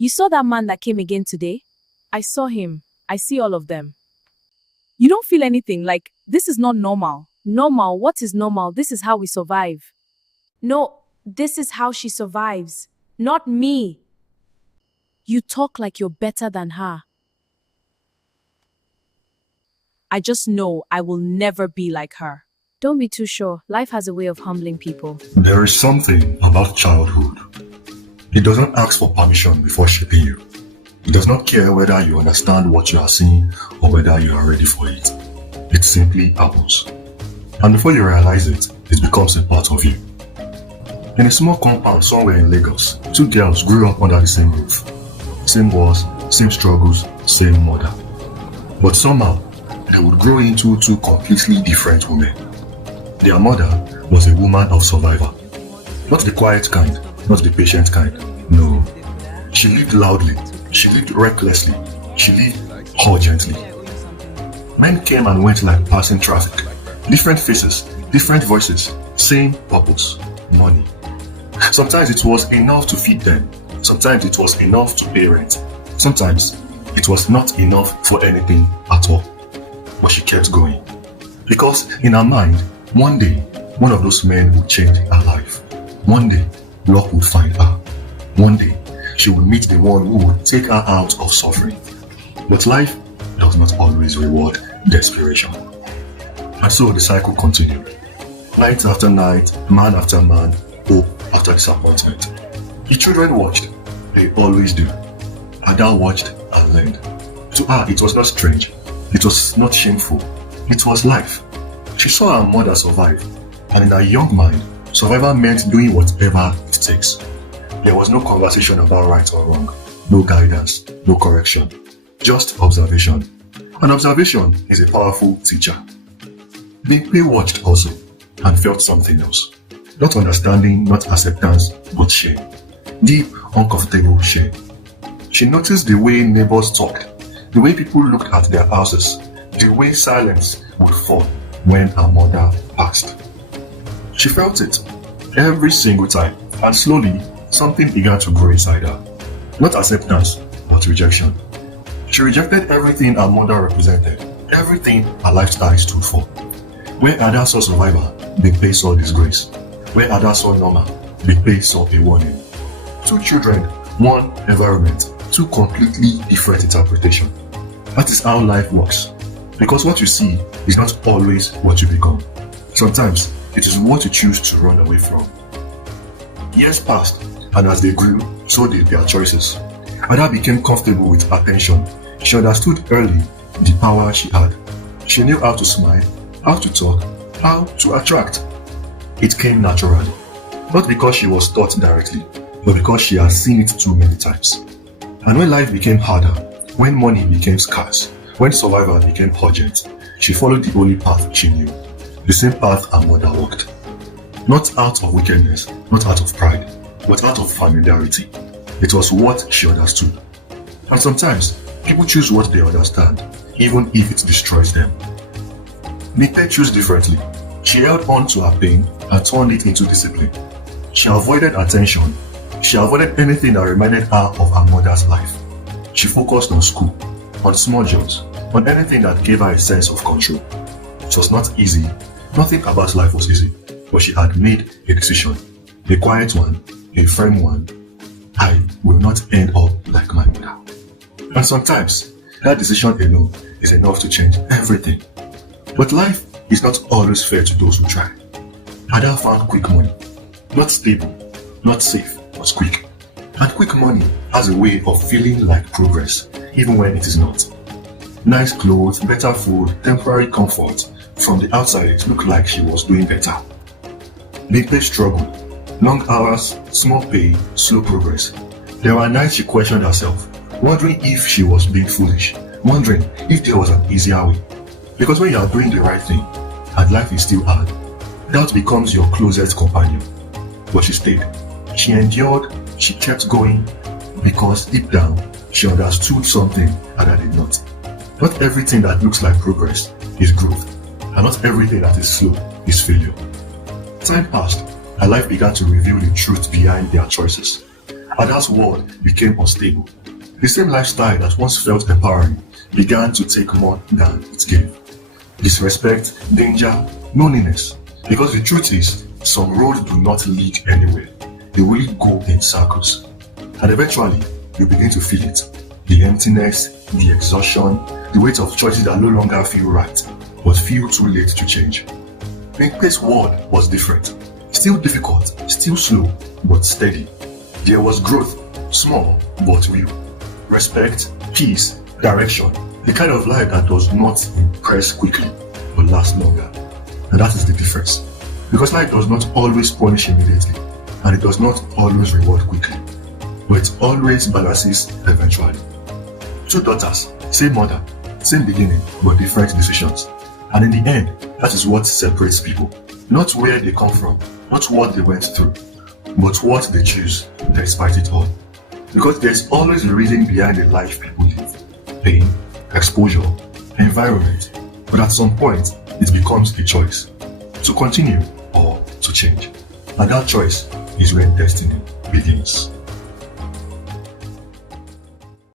You saw that man that came again today? I saw him. I see all of them. You don't feel anything, like, this is not normal. Normal? What is normal? This is how we survive. No, this is how she survives. Not me. You talk like you're better than her. I just know I will never be like her. Don't be too sure. Life has a way of humbling people. There is something about childhood. It doesn't ask for permission before shaping you. It does not care whether you understand what you are seeing or whether you are ready for it. It simply happens. And before you realize it, it becomes a part of you. In a small compound somewhere in Lagos, two girls grew up under the same roof. Same walls, same struggles, same mother. But somehow, they would grow into two completely different women. Their mother was a woman of survival. Not the quiet kind, not the patient kind. No. She lived loudly, she lived recklessly, she lived urgently. Men came and went like passing traffic. Different faces, different voices, same purpose, money. Sometimes it was enough to feed them. Sometimes it was enough to pay rent. Sometimes it was not enough for anything at all. But she kept going. Because in her mind, one day, one of those men would change her life. One day, luck would find her. One day, she would meet the one who would take her out of suffering. But life does not always reward desperation. And so the cycle continued. Night after night, man after man, hope after disappointment. The children watched. They always do. Ada watched and learned. To her, it was not strange. It was not shameful. It was life. She saw her mother survive, and in her young mind, survival meant doing whatever it takes. There was no conversation about right or wrong, no guidance, no correction, just observation. And observation is a powerful teacher. Bimpe watched also and felt something else. Not understanding, not acceptance, but shame. Deep, uncomfortable shame. She noticed the way neighbors talked, the way people looked at their houses, the way silence would fall when her mother passed. She felt it every single time, and slowly something began to grow inside her. Not acceptance, but rejection. She rejected everything her mother represented, everything her lifestyle stood for. Where others saw survival, Bimpe saw disgrace. Where others saw normal, Bimpe saw a warning. Two children, one environment, two completely different interpretations. That is how life works. Because what you see is not always what you become. Sometimes it is what you choose to run away from. Years passed, and as they grew, so did their choices. Ada became comfortable with attention. She understood early the power she had. She knew how to smile, how to talk, how to attract. It came naturally. Not because she was taught directly, but because she had seen it too many times. And when life became harder, when money became scarce, when survival became urgent, she followed the only path she knew. The same path her mother walked. Not out of wickedness, not out of pride, but out of familiarity. It was what she understood. And sometimes, people choose what they understand, even if it destroys them. Bimpe chose differently. She held on to her pain and turned it into discipline. She avoided attention. She avoided anything that reminded her of her mother's life. She focused on school, on small jobs, on anything that gave her a sense of control. It was not easy. Nothing about life was easy, but she had made a decision. A quiet one, a firm one. I will not end up like my mother. And sometimes, that decision alone is enough to change everything. But life is not always fair to those who try. Ada found quick money. Not stable, not safe, but quick. And quick money has a way of feeling like progress, even when it is not. Nice clothes, better food, temporary comfort. From the outside, it looked like she was doing better. Bimpe struggled. Long hours, small pay, slow progress. There were nights she questioned herself, wondering if she was being foolish, wondering if there was an easier way. Because when you are doing the right thing, and life is still hard, doubt becomes your closest companion. But she stayed. She endured, she kept going, because deep down, she understood something and I did not. Not everything that looks like progress is growth, and not everything that is slow is failure. Time passed, and life began to reveal the truth behind their choices. Ada's world became unstable. The same lifestyle that once felt empowering began to take more than it gave. Disrespect, danger, loneliness. Because the truth is, some roads do not lead anywhere. They only go in circles. And eventually, you begin to feel it. The emptiness, the exhaustion, the weight of choices that no longer feel right, but feel too late to change. Pinkpe's world was different. Still difficult, still slow, but steady. There was growth, small but real. Respect, peace, direction. The kind of life that does not impress quickly, but lasts longer. And that is the difference. Because life does not always punish immediately, and it does not always reward quickly, but it always balances eventually. Two daughters, same mother, same beginning, but different decisions. And in the end, that is what separates people. Not where they come from, not what they went through, but what they choose despite it all. Because there's always a reason behind the life people live. Pain, exposure, environment. But at some point, it becomes a choice. To continue or to change. And that choice is where destiny begins.